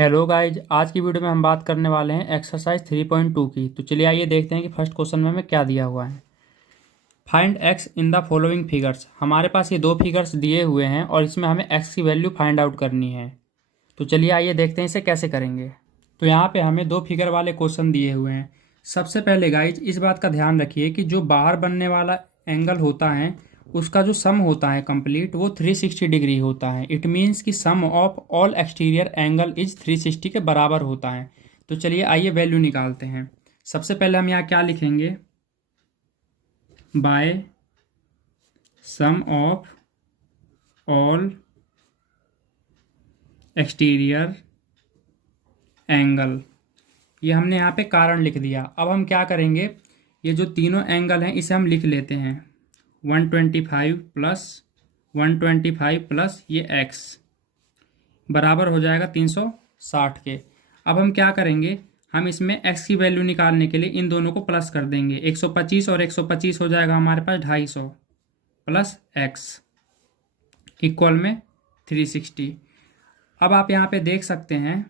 Hello guys, आज की video में हम बात करने वाले हैं एक्सरसाइज 3.2 की। तो चलिए आइए देखते हैं कि फर्स्ट क्वेश्चन में हमें क्या दिया हुआ है। Find x in the following figures. हमारे पास ये दो फिगर्स दिए हुए हैं और इसमें हमें एक्स की वैल्यू फाइंड आउट करनी है। तो चलिए आइए देखते हैं इसे कैसे करेंगे। तो यहाँ पे हमें दो फिगर वाले क्वेश्चन दिए हुए हैं। सबसे पहले गाइज इस बात का ध्यान रखिए कि जो बाहर बनने वाला एंगल होता है उसका जो सम होता है कंप्लीट वो 360 डिग्री होता है। इट मीन्स कि sum of all exterior angle is 360 के बराबर होता है। तो चलिए आइए वैल्यू निकालते हैं। सबसे पहले हम यहाँ क्या लिखेंगे, by sum of all exterior angle. ये हमने यहाँ पे कारण लिख दिया। अब हम क्या करेंगे, ये जो तीनों एंगल हैं इसे हम लिख लेते हैं 125 प्लस 125 प्लस ये x बराबर हो जाएगा 360 के। अब हम क्या करेंगे, हम इसमें x की वैल्यू निकालने के लिए इन दोनों को प्लस कर देंगे। 125 और 125 हो जाएगा हमारे पास 250 प्लस x इक्वल में 360। अब आप यहाँ पे देख सकते हैं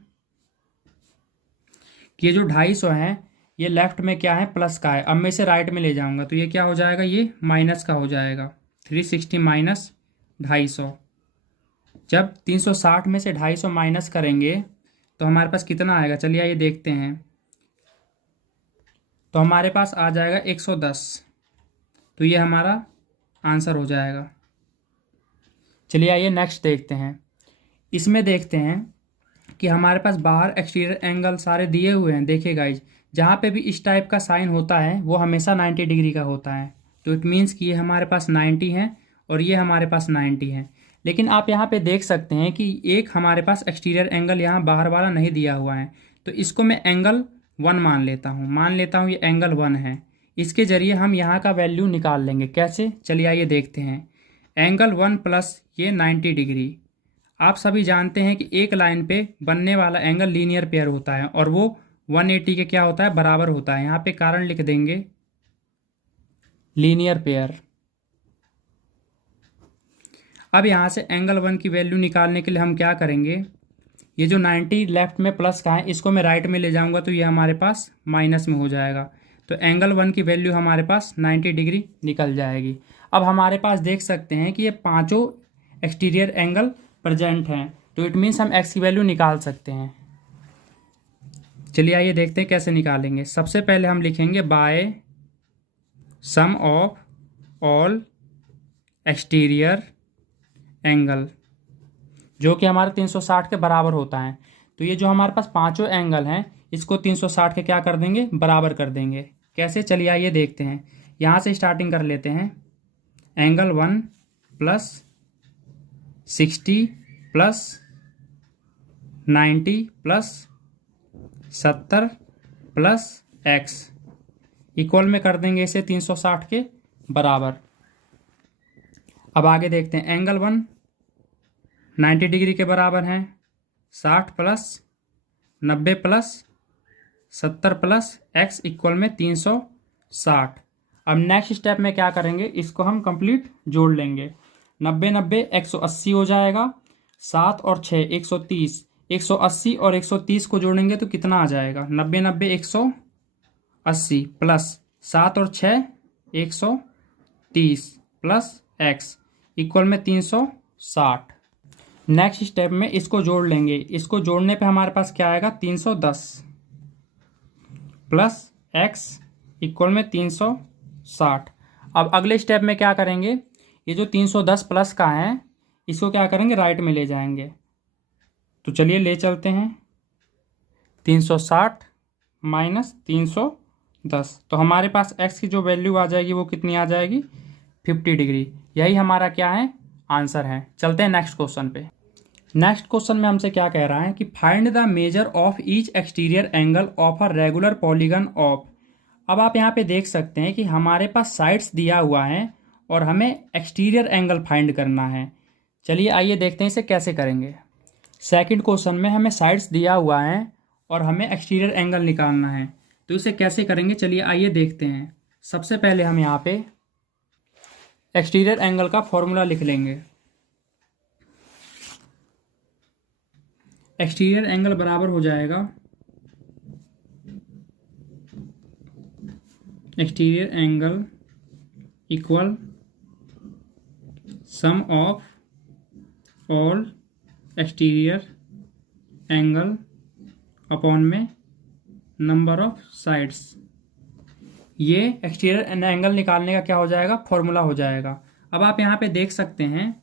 कि ये जो 250 है ये लेफ्ट में क्या है, प्लस का है। अब मैं इसे राइट में ले जाऊंगा तो ये क्या हो जाएगा, ये माइनस का हो जाएगा। 360 माइनस 250। जब 360 में से 250 माइनस करेंगे तो हमारे पास कितना आएगा, चलिए ये देखते हैं। तो हमारे पास आ जाएगा 110। तो ये हमारा आंसर हो जाएगा। चलिए आइए नेक्स्ट देखते हैं। इसमें देखते हैं कि हमारे पास बाहर एक्सटीरियर एंगल सारे दिए हुए हैं। देखिए गाइज, जहाँ पे भी इस टाइप का साइन होता है वो हमेशा 90 डिग्री का होता है। तो इट मीन्स कि ये हमारे पास 90 है और ये हमारे पास 90 है। लेकिन आप यहाँ पे देख सकते हैं कि एक हमारे पास एक्सटीरियर एंगल यहाँ बाहर वाला नहीं दिया हुआ है। तो इसको मैं एंगल 1 मान लेता हूँ ये एंगल 1 है। इसके जरिए हम यहाँ का वैल्यू निकाल लेंगे। कैसे, चलिए आइए देखते हैं। एंगल 1 प्लस ये 90 डिग्री। आप सभी जानते हैं कि एक लाइन पे बनने वाला एंगल लीनियर पेयर होता है और वो 180 के क्या होता है, बराबर होता है। यहाँ पे कारण लिख देंगे लीनियर पेयर। अब यहाँ से एंगल 1 की वैल्यू निकालने के लिए हम क्या करेंगे, ये जो 90 लेफ्ट में प्लस का है इसको मैं राइट में ले जाऊंगा तो ये हमारे पास माइनस में हो जाएगा। तो एंगल 1 की वैल्यू हमारे पास 90 डिग्री निकल जाएगी। अब हमारे पास देख सकते हैं कि ये पांचों एक्सटीरियर एंगल प्रेजेंट हैं। तो इट मीन्स हम x की वैल्यू निकाल सकते हैं। चलिए आइए देखते हैं कैसे निकालेंगे। सबसे पहले हम लिखेंगे by sum of all exterior angle, जो कि हमारे 360 के बराबर होता है। तो ये जो हमारे पास पांचों एंगल हैं इसको 360 के क्या कर देंगे, बराबर कर देंगे। कैसे, चलिए आइए देखते हैं। यहाँ से स्टार्टिंग कर लेते हैं। Angle 1 plus 60 plus 90 plus 70 plus x equal में कर देंगे इसे 360 के बराबर। अब आगे देखते हैं। एंगल 1 90 डिग्री के बराबर है। 60 plus 90 plus 70 plus x equal में 360। अब नेक्स्ट स्टेप में क्या करेंगे, इसको हम कंप्लीट जोड़ लेंगे। 90 90 180 हो जाएगा। 7 और 6 130। 180 और 130 को जोड़ेंगे तो कितना आ जाएगा, 90 90 180 प्लस 7 और 6 130 प्लस x इक्वल में 360। नेक्स्ट स्टेप में इसको जोड़ लेंगे। इसको जोड़ने पे हमारे पास क्या आएगा, 310 प्लस x इक्वल में 360। अब अगले स्टेप में क्या करेंगे, ये जो 310 प्लस का है इसको क्या करेंगे, राइट में ले जाएंगे। तो चलिए ले चलते हैं। 360 माइनस 310, तो हमारे पास x की जो वैल्यू आ जाएगी वो कितनी आ जाएगी, 50 डिग्री। यही हमारा क्या है, आंसर है। चलते हैं नेक्स्ट क्वेश्चन पे। नेक्स्ट क्वेश्चन में हमसे क्या कह रहा है कि find the major of each exterior angle of a regular polygon of. अब आप यहाँ पे देख सकते हैं कि हमारे पास साइड्स दिया हुआ है और हमें एक्सटीरियर एंगल फाइंड करना है। चलिए आइए देखते हैं इसे कैसे करेंगे। सेकंड क्वेश्चन में हमें साइड्स दिया हुआ है और हमें एक्सटीरियर एंगल निकालना है। तो इसे कैसे करेंगे, चलिए आइए देखते हैं। सबसे पहले हम यहाँ पे एक्सटीरियर एंगल का फॉर्मूला लिख लेंगे। एक्सटीरियर एंगल बराबर हो जाएगा exterior angle equal some of all exterior angle upon में नंबर ऑफ साइड्स। ये एक्सटीरियर एंगल निकालने का क्या हो जाएगा, फॉर्मूला हो जाएगा। अब आप यहाँ पे देख सकते हैं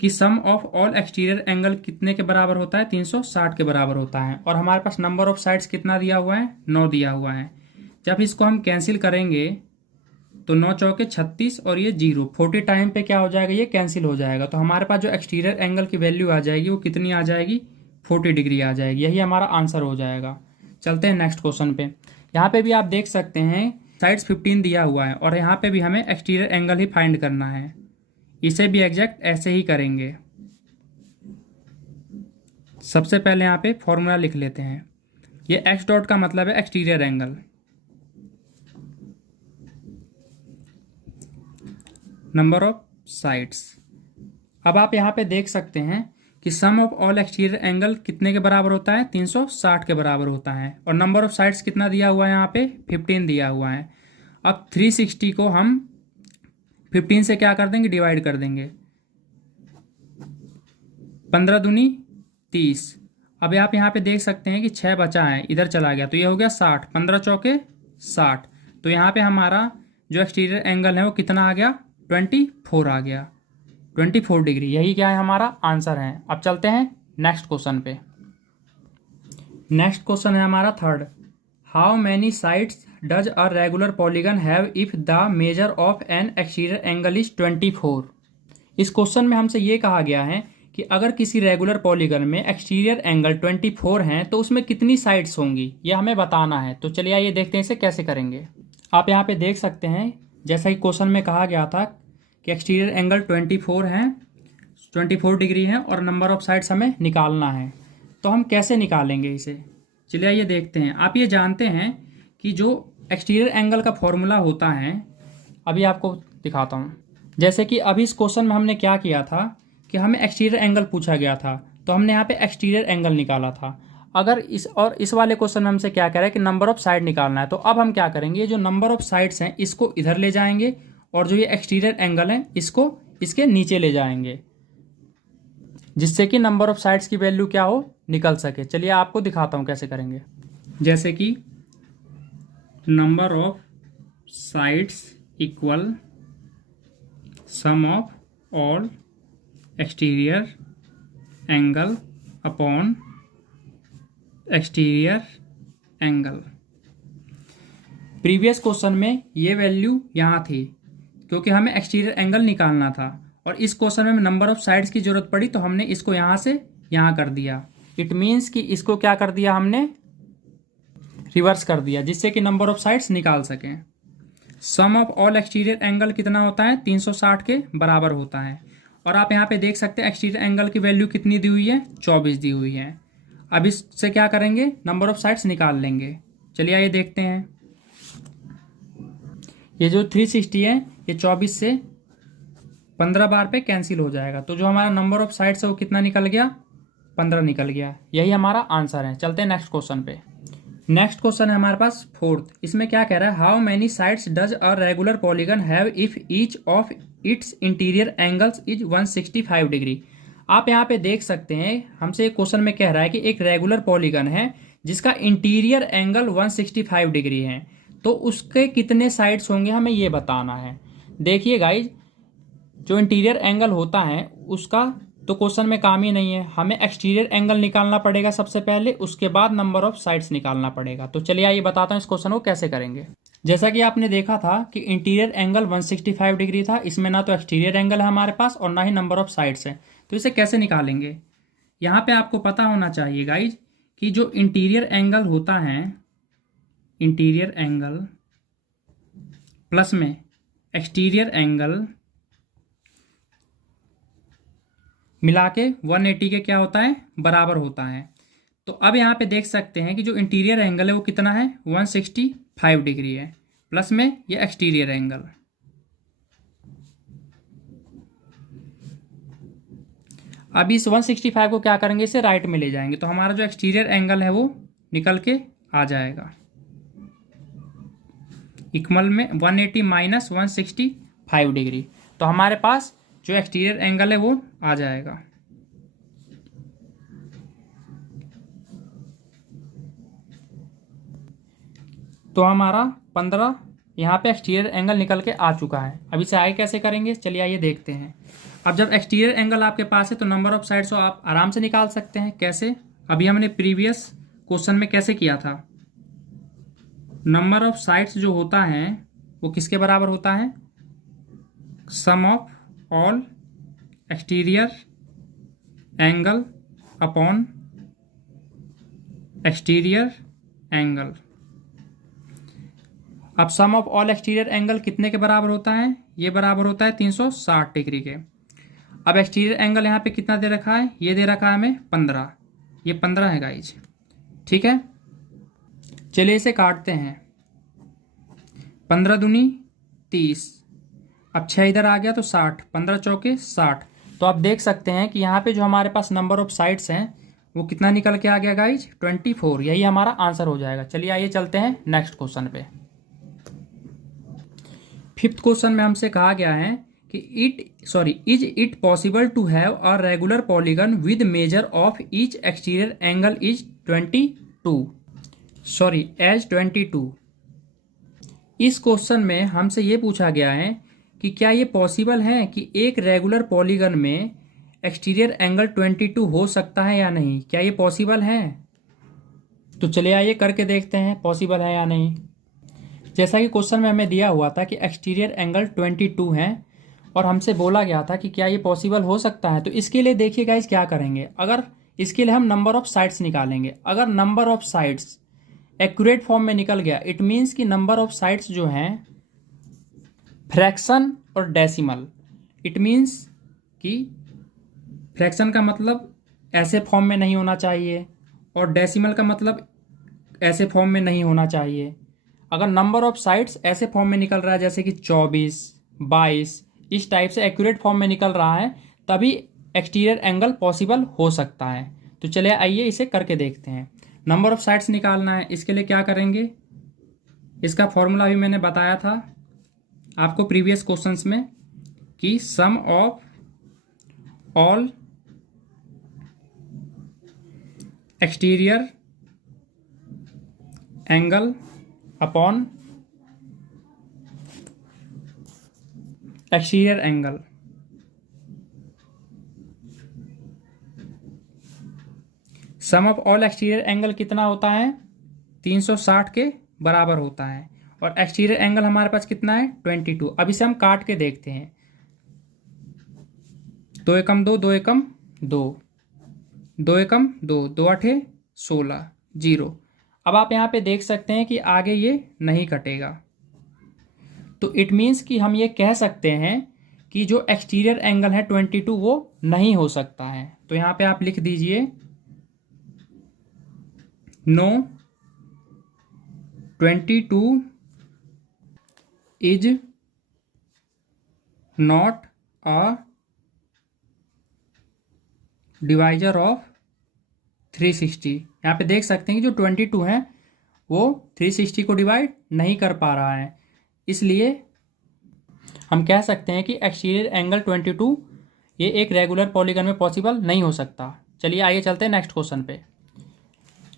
कि sum of all exterior angle कितने के बराबर होता है, 360 के बराबर होता है। और हमारे पास नंबर ऑफ साइड्स कितना दिया हुआ है, 9 दिया हुआ है। जब इसको हम कैंसिल करेंगे तो 9 चौके 36 और ये 0, 40 टाइम पे क्या हो जाएगा, ये कैंसिल हो जाएगा। तो हमारे पास जो एक्सटीरियर एंगल की वैल्यू आ जाएगी वो कितनी आ जाएगी, 40 डिग्री आ जाएगी। यही हमारा आंसर हो जाएगा। चलते हैं नेक्स्ट क्वेश्चन पे। यहाँ पे भी आप देख सकते हैं साइड्स 15 दिया हुआ है और यहाँ पे भी हमें एक्सटीरियर एंगल ही फाइंड करना है। इसे भी एग्जैक्ट ऐसे ही करेंगे। सबसे पहले यहाँ पे फॉर्मूला लिख लेते हैं। ये एक्स डॉट का मतलब है exterior angle, number of sides. अब आप यहाँ पे देख सकते हैं कि sum of all exterior angle कितने के बराबर होता है, 360 के बराबर होता है। और नंबर ऑफ साइड्स कितना दिया हुआ है, यहाँ पे 15 दिया हुआ है। अब 360 को हम 15 से क्या कर देंगे, डिवाइड कर देंगे। 15 दूनी 30। अब आप यहाँ पे देख सकते हैं कि 6 बचा है, इधर चला गया तो ये हो गया 60। 15 चौके 60। तो यहाँ पे हमारा जो एक्सटीरियर एंगल है वो कितना आ गया, 24 आ गया, 24 डिग्री। यही क्या है, हमारा आंसर है। अब चलते हैं नेक्स्ट क्वेश्चन पे। नेक्स्ट क्वेश्चन है हमारा third. How many sides does a regular polygon have if the measure of N exterior angle is 24। इस क्वेश्चन में हमसे ये कहा गया है कि अगर किसी रेगुलर पॉलीगन में एक्सटीरियर एंगल 24 हैं तो उसमें कितनी साइड्स होंगी, ये हमें बताना है। तो चलिए आइए देखते हैं इसे कैसे करेंगे। आप यहाँ पे देख सकते हैं जैसा कि क्वेश्चन में कहा गया था कि एक्सटीरियर एंगल 24 है, 24 डिग्री है और नंबर ऑफ साइड्स हमें निकालना है। तो हम कैसे निकालेंगे इसे, चलिए आइए देखते हैं। आप ये जानते हैं कि जो एक्सटीरियर एंगल का फॉर्मूला होता है, अभी आपको दिखाता हूँ। जैसे कि अभी इस क्वेश्चन में हमने क्या किया था कि हमें एक्सटीरियर एंगल पूछा गया था तो हमने यहाँ पे एक्सटीरियर एंगल निकाला था। अगर इस वाले क्वेश्चन में हमसे क्या कह रहा है कि नंबर ऑफ साइड निकालना है, तो अब हम क्या करेंगे, जो नंबर ऑफ साइड्स हैं इसको इधर ले जाएंगे और जो ये एक्सटीरियर एंगल है इसको इसके नीचे ले जाएंगे, जिससे कि नंबर ऑफ साइड्स की वैल्यू क्या हो, निकल सके। चलिए आपको दिखाता हूँ कैसे करेंगे। जैसे कि number of sides equal some of all exterior angle upon exterior angle. Previous question में ये वैल्यू यहाँ थी क्योंकि हमें एक्सटीरियर एंगल निकालना था, और इस क्वेश्चन में नंबर ऑफ साइड्स की जरूरत पड़ी तो हमने इसको यहाँ से यहाँ कर दिया। इट मीन्स कि इसको क्या कर दिया, हमने रिवर्स कर दिया, जिससे कि नंबर ऑफ साइड्स निकाल सकें। सम ऑफ ऑल एक्सटीरियर एंगल कितना होता है, 360 के बराबर होता है। और आप यहाँ पे देख सकते हैं एक्सटीरियर एंगल की वैल्यू कितनी दी हुई है, 24 दी हुई है। अब इससे क्या करेंगे, नंबर ऑफ साइड्स निकाल लेंगे। चलिए आइए देखते हैं। ये जो 360 है ये 24 से 15 बार पे कैंसिल हो जाएगा, तो जो हमारा नंबर ऑफ साइड्स है वो कितना निकल गया, 15 निकल गया। यही हमारा आंसर है। चलते हैं नेक्स्ट क्वेश्चन पे। नेक्स्ट क्वेश्चन है हमारे पास फोर्थ। इसमें क्या कह रहा है, how many sides does a regular polygon have if each of its interior angles is 165 degree. आप यहाँ पे देख सकते हैं हमसे एक क्वेश्चन में कह रहा है कि एक रेगुलर पॉलीगन है जिसका इंटीरियर एंगल 165 डिग्री है, तो उसके कितने साइड्स होंगे हमें ये बताना है। देखिए गाइज, जो इंटीरियर एंगल होता है उसका तो क्वेश्चन में काम ही नहीं है, हमें एक्सटीरियर एंगल निकालना पड़ेगा सबसे पहले, उसके बाद नंबर ऑफ साइड्स निकालना पड़ेगा। तो चलिए आइए बताता हूँ इस क्वेश्चन को कैसे करेंगे। जैसा कि आपने देखा था कि इंटीरियर एंगल 165 डिग्री था, इसमें ना तो एक्सटीरियर एंगल है हमारे पास और ना ही नंबर ऑफ साइड्स है, तो इसे कैसे निकालेंगे। यहाँ पे आपको पता होना चाहिए गाइज कि जो इंटीरियर एंगल होता है, इंटीरियर एंगल प्लस में एक्सटीरियर एंगल मिला के 180 के क्या होता है, बराबर होता है। तो अब यहाँ पे देख सकते हैं कि जो इंटीरियर एंगल है वो कितना है, 165 डिग्री है, प्लस में ये एक्सटीरियर एंगल। अब इस 165 को क्या करेंगे, इसे राइट में ले जाएंगे तो हमारा जो एक्सटीरियर एंगल है वो निकल के आ जाएगा इक्वल में 180 माइनस 165 डिग्री। तो हमारे पास जो एक्सटीरियर एंगल है वो आ जाएगा। तो हमारा 15 यहाँ पे एक्सटीरियर एंगल निकल के आ चुका है। अब इसे आगे कैसे करेंगे, चलिए आइए देखते हैं। अब जब एक्सटीरियर एंगल आपके पास है तो नंबर ऑफ साइड्स आप आराम से निकाल सकते हैं। कैसे, अभी हमने प्रीवियस क्वेश्चन में कैसे किया था, नंबर ऑफ साइड्स जो होता है वो किसके बराबर होता है, sum of all exterior angle upon exterior angle. अब sum of all exterior angle कितने के बराबर होता है, ये बराबर होता है 360 डिग्री के। अब एक्सटीरियर एंगल यहाँ पे कितना दे रखा है, ये दे रखा है हमें 15, ये 15 है गाइज, ठीक है। चलिए इसे काटते हैं, 15 दूनी 30, अब 6 इधर आ गया तो 60, 15 चौके 60। तो आप देख सकते हैं कि यहाँ पे जो हमारे पास नंबर ऑफ साइड्स हैं वो कितना निकल के आ गया गाइज, 24। यही हमारा आंसर हो जाएगा। चलिए आइए चलते हैं नेक्स्ट क्वेश्चन पे। फिफ्थ क्वेश्चन में हमसे कहा गया है कि is it possible to have a regular polygon with measure of each exterior angle is 22। इस क्वेश्चन में हमसे ये पूछा गया है कि क्या ये पॉसिबल है कि एक रेगुलर पॉलीगन में एक्सटीरियर एंगल 22 हो सकता है या नहीं, क्या ये पॉसिबल है। तो चलिए आइए करके देखते हैं पॉसिबल है या नहीं। जैसा कि क्वेश्चन में हमें दिया हुआ था कि एक्सटीरियर एंगल 22 है और हमसे बोला गया था कि क्या ये पॉसिबल हो सकता है। तो इसके लिए देखिए गाइस क्या करेंगे, अगर इसके लिए हम नंबर ऑफ साइड्स निकालेंगे। अगर number of sides accurate form में निकल गया, इट मीन्स कि नंबर ऑफ साइड्स जो हैं फ्रैक्शन और डेसिमल। इट मीन्स कि फ्रैक्शन का मतलब ऐसे फॉर्म में नहीं होना चाहिए और डेसिमल का मतलब ऐसे फॉर्म में नहीं होना चाहिए। अगर नंबर ऑफ साइड्स ऐसे फॉर्म में निकल रहा है जैसे कि 24, 22 इस टाइप से एक्यूरेट फॉर्म में निकल रहा है, तभी एक्सटीरियर एंगल पॉसिबल हो सकता है। तो चलिए आइए इसे करके देखते हैं। नंबर ऑफ साइड्स निकालना है, इसके लिए क्या करेंगे, इसका फॉर्मूला भी मैंने बताया था आपको प्रीवियस क्वेश्चंस में कि sum of all exterior angle upon exterior angle. Sum of all exterior angle कितना होता है, 360 के बराबर होता है और एक्सटीरियर एंगल हमारे पास कितना है 22। अब इसे हम काट के देखते हैं, 2 एकम 2, 2 एकम 2, 2 एकम 2, 2 8 16 0। अब आप यहाँ पे देख सकते हैं कि आगे ये नहीं कटेगा, तो इट मीन्स कि हम ये कह सकते हैं कि जो एक्सटीरियर एंगल है 22 वो नहीं हो सकता है। तो यहाँ पे आप लिख दीजिए no 22 is not a divisor of 360। यहाँ पे देख सकते हैं कि जो 22 है वो 360 को डिवाइड नहीं कर पा रहा है, इसलिए हम कह सकते हैं कि एक्सटीरियर एंगल 22 ये एक रेगुलर पॉलीगन में पॉसिबल नहीं हो सकता। चलिए आगे चलते हैं नेक्स्ट क्वेश्चन पे।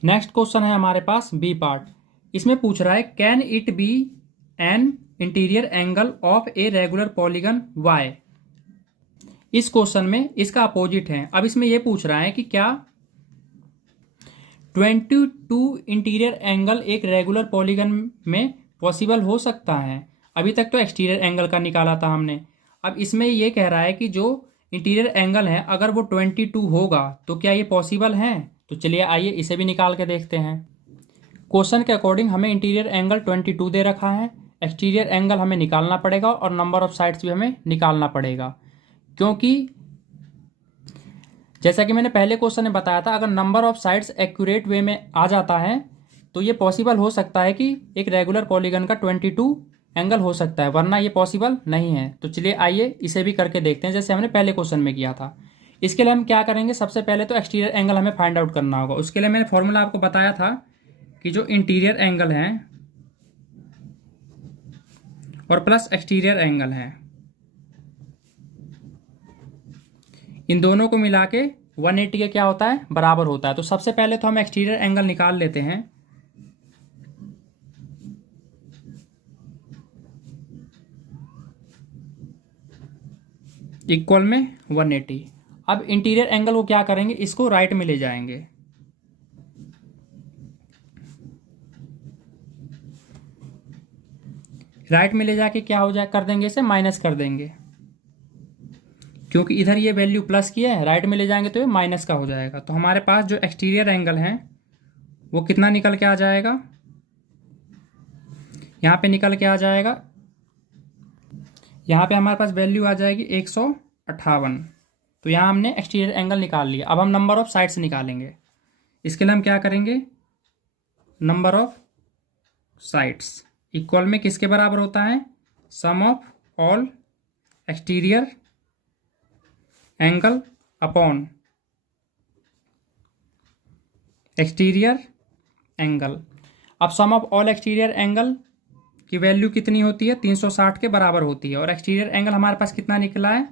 नेक्स्ट क्वेश्चन है हमारे पास बी पार्ट। इसमें पूछ रहा है can it be an interior angle of a regular polygon why. इस क्वेश्चन में इसका अपोजिट है। अब इसमें यह पूछ रहा है कि क्या 22 इंटीरियर एंगल एक रेगुलर पॉलीगन में पॉसिबल हो सकता है। अभी तक तो एक्सटीरियर एंगल का निकाला था हमने, अब इसमें ये कह रहा है कि जो इंटीरियर एंगल है अगर वो 22 होगा तो क्या ये पॉसिबल है। तो चलिए आइए इसे भी निकाल के देखते हैं। क्वेश्चन के अकॉर्डिंग हमें इंटीरियर एंगल 22 दे रखा है, एक्सटीरियर एंगल हमें निकालना पड़ेगा और नंबर ऑफ साइड्स भी हमें निकालना पड़ेगा, क्योंकि जैसा कि मैंने पहले क्वेश्चन में बताया था अगर नंबर ऑफ साइड्स एक्यूरेट वे में आ जाता है तो ये पॉसिबल हो सकता है कि एक रेगुलर पॉलीगन का 22 एंगल हो सकता है, वरना ये पॉसिबल नहीं है। तो चलिए आइए इसे भी करके देखते हैं जैसे हमने पहले क्वेश्चन में किया था। इसके लिए हम क्या करेंगे, सबसे पहले तो एक्सटीरियर एंगल हमें फाइंड आउट करना होगा। उसके लिए मैंने फॉर्मूला आपको बताया था कि जो इंटीरियर एंगल है और प्लस एक्सटीरियर एंगल है, इन दोनों को मिला के 180 के क्या होता है, बराबर होता है। तो सबसे पहले तो हम एक्सटीरियर एंगल निकाल लेते हैं। इक्वल में 180। अब इंटीरियर एंगल को क्या करेंगे, इसको राइट में ले जाएंगे। राइट में ले जाके क्या हो जाए, कर देंगे इसे माइनस कर देंगे, क्योंकि इधर ये वैल्यू प्लस की है, राइट में ले जाएंगे तो ये माइनस का हो जाएगा। तो हमारे पास जो एक्सटीरियर एंगल है वो कितना निकल के आ जाएगा, यहाँ पे निकल के आ जाएगा, यहाँ पे हमारे पास वैल्यू आ जाएगी 158। तो यहाँ हमने एक्सटीरियर एंगल निकाल लिया। अब हम नंबर ऑफ साइड्स निकालेंगे। इसके लिए हम क्या करेंगे, नंबर ऑफ साइड्स इक्वल में किसके बराबर होता है, sum of all exterior angle upon exterior angle. अब sum of all exterior angle की वैल्यू कितनी होती है, 360 के बराबर होती है, और एक्सटीरियर एंगल हमारे पास कितना निकला है,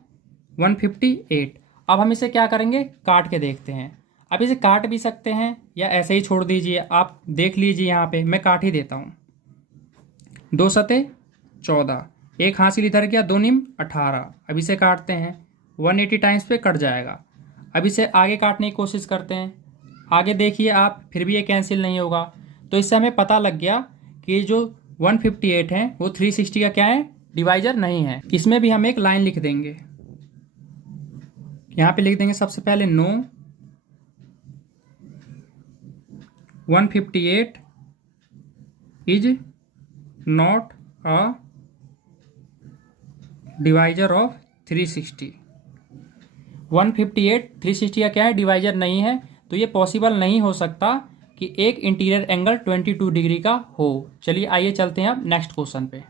158। अब हम इसे क्या करेंगे, काट के देखते हैं। अब इसे काट भी सकते हैं या ऐसे ही छोड़ दीजिए, आप देख लीजिए। यहाँ पे मैं काट ही देता हूँ। 2 सते 14, एक हासिल इधर गया, 2 निम 18। अब इसे काटते हैं, 180 टाइम्स पे कट जाएगा। अब इसे आगे काटने की कोशिश करते हैं। आगे देखिए आप, फिर भी ये कैंसिल नहीं होगा। तो इससे हमें पता लग गया कि जो 158 है वो 360 का क्या है, डिवाइजर नहीं है। इसमें भी हम एक लाइन लिख देंगे। यहाँ पे लिख देंगे सबसे पहले no 158 is not a divisor of 360। 158 360 का क्या है, डिवाइजर नहीं है। तो ये पॉसिबल नहीं हो सकता कि एक इंटीरियर एंगल 22 डिग्री का हो। चलिए आइए चलते हैं अब नेक्स्ट क्वेश्चन पे।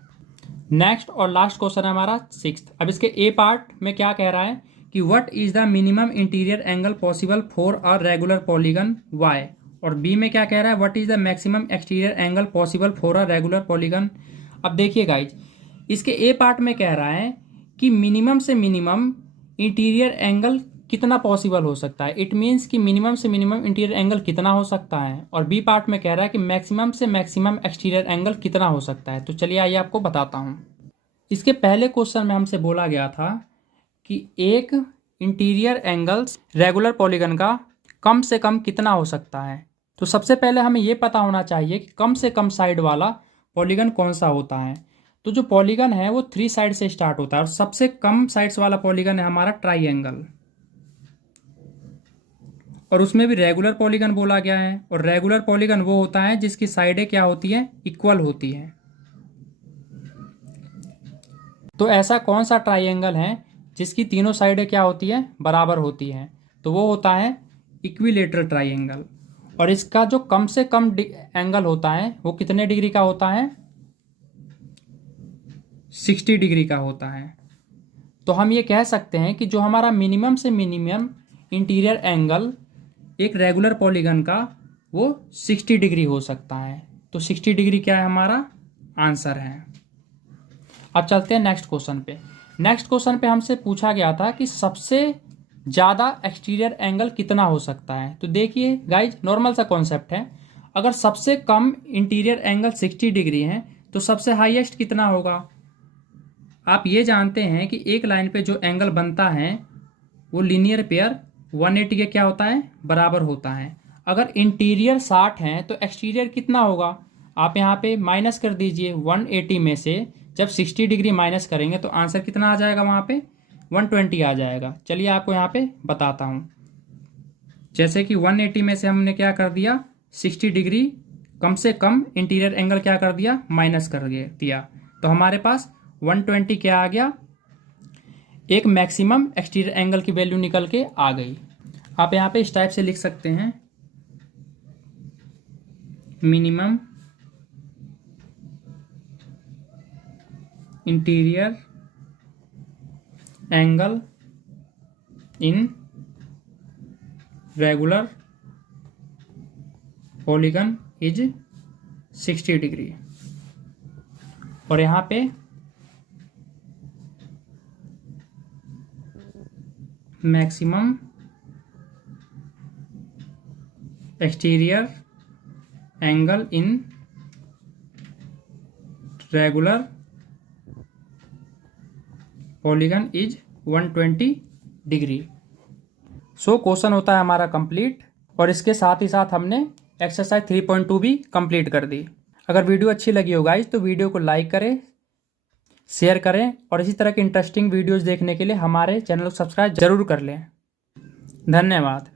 नेक्स्ट और लास्ट क्वेश्चन है हमारा 6th। अब इसके ए पार्ट में क्या कह रहा है कि what is the minimum interior angle possible for a regular polygon why, और बी में क्या कह रहा है, what is the maximum exterior angle possible for a regular polygon. अब देखिए गाइज, इसके ए पार्ट में कह रहा है कि मिनिमम से मिनिमम इंटीरियर एंगल कितना पॉसिबल हो सकता है। इट मीन्स कि मिनिमम से मिनिमम इंटीरियर एंगल कितना हो सकता है। और बी पार्ट में कह रहा है कि मैक्सिमम से मैक्सिमम एक्सटीरियर एंगल कितना हो सकता है। तो चलिए आइए आपको बताता हूँ। इसके पहले क्वेश्चन में हमसे बोला गया था कि एक इंटीरियर एंगल रेगुलर पॉलीगन का कम से कम कितना हो सकता है। तो सबसे पहले हमें यह पता होना चाहिए कि कम से कम साइड वाला पॉलीगन कौन सा होता है। तो जो पॉलीगन है वो 3 साइड से स्टार्ट होता है, और सबसे कम साइड्स वाला पॉलीगन है हमारा ट्राइएंगल, और उसमें भी रेगुलर पॉलीगन बोला गया है। और रेगुलर पॉलीगन वो होता है जिसकी साइडें क्या होती हैं, इक्वल होती हैं। तो ऐसा कौन सा ट्राइएंगल है जिसकी तीनों साइडें क्या होती है, बराबर होती हैं। तो वो होता है इक्विलेटरल ट्राइएंगल। और इसका जो कम से कम एंगल होता है वो कितने डिग्री का होता है, 60 डिग्री का होता है। तो हम ये कह सकते हैं कि जो हमारा मिनिमम से मिनिमम इंटीरियर एंगल एक रेगुलर पॉलीगन का वो 60 डिग्री हो सकता है। तो 60 डिग्री क्या है, हमारा आंसर है। अब चलते हैं नेक्स्ट क्वेश्चन पे। नेक्स्ट क्वेश्चन पे हमसे पूछा गया था कि सबसे ज़्यादा एक्सटीरियर एंगल कितना हो सकता है। तो देखिए गाइज, नॉर्मल सा कॉन्सेप्ट है। अगर सबसे कम इंटीरियर एंगल 60 डिग्री है तो सबसे हाईएस्ट कितना होगा। आप ये जानते हैं कि एक लाइन पे जो एंगल बनता है वो लीनियर पेयर 180 के क्या होता है, बराबर होता है। अगर इंटीरियर 60 है तो एक्सटीरियर कितना होगा, आप यहाँ पे माइनस कर दीजिए। 180 में से जब 60 डिग्री माइनस करेंगे तो आंसर कितना आ जाएगा, वहाँ पे 120 आ जाएगा। चलिए आपको यहाँ पे बताता हूँ। जैसे कि 180 में से हमने क्या कर दिया, 60 डिग्री कम से कम इंटीरियर एंगल क्या कर दिया, माइनस कर दिया। तो हमारे पास 120 क्या आ गया, एक मैक्सिमम एक्सटीरियर एंगल की वैल्यू निकल के आ गई। आप यहाँ पे इस टाइप से लिख सकते हैं, minimum interior angle in regular polygon is 60 degree. और यहाँ पे maximum exterior angle in regular polygon is 120 degree. So question होता है हमारा कंप्लीट। और इसके साथ ही साथ हमने एक्सरसाइज 3.2 भी कंप्लीट कर दी। अगर वीडियो अच्छी लगी हो गाइज तो वीडियो को लाइक करें, शेयर करें और इसी तरह के इंटरेस्टिंग वीडियोस देखने के लिए हमारे चैनल को सब्सक्राइब जरूर कर लें। धन्यवाद।